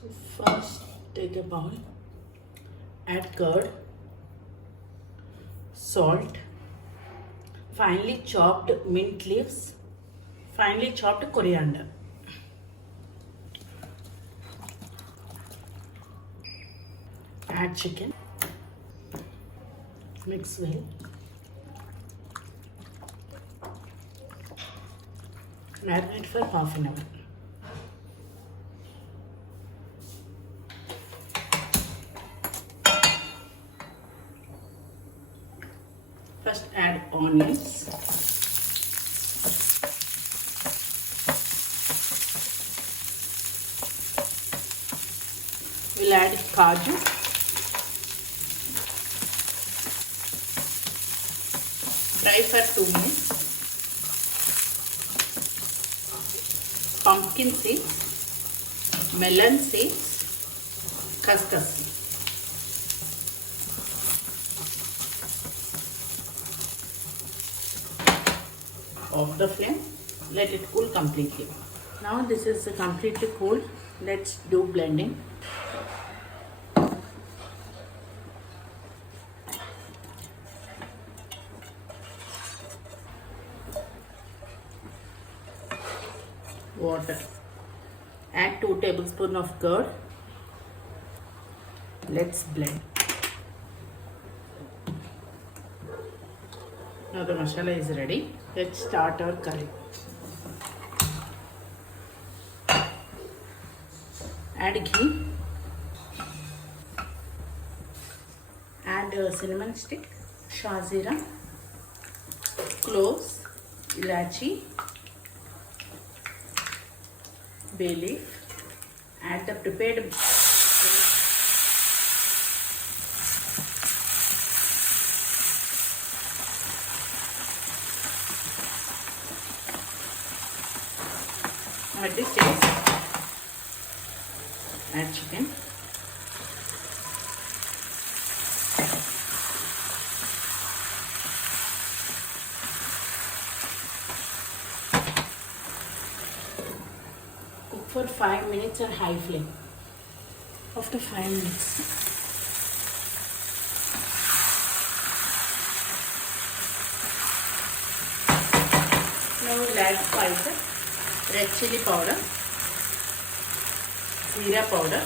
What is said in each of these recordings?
So first take a bowl, add curd, salt, finely chopped mint leaves, finely chopped coriander. Add chicken, mix well. Marinate for half an hour. First add onions. We'll add kaju. Fry for 2 minutes. Pumpkin seeds, melon seeds, khaskhas. Off the flame, let it cool completely. Now this is completely cool. Let's do blending. Water. Add 2 tablespoons of curd. Let's blend. Now the masala is ready. Let's start our curry. Add ghee. Add cinnamon stick, shazira, cloves, ilachi, bay leaf. Add the prepared at this stage, add chicken. Cook for 5 minutes on high flame. After 5 minutes, now we'll add spices. Red chili powder, jeera powder,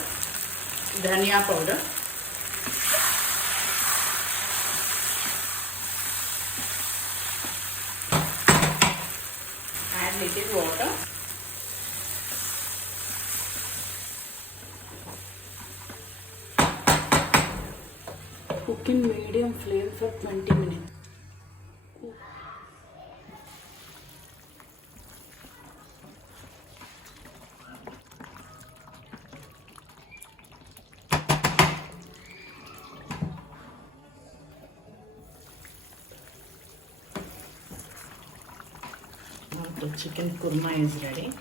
dhania powder, add little water. Cook in medium flame for 20 minutes. Now the chicken korma is ready.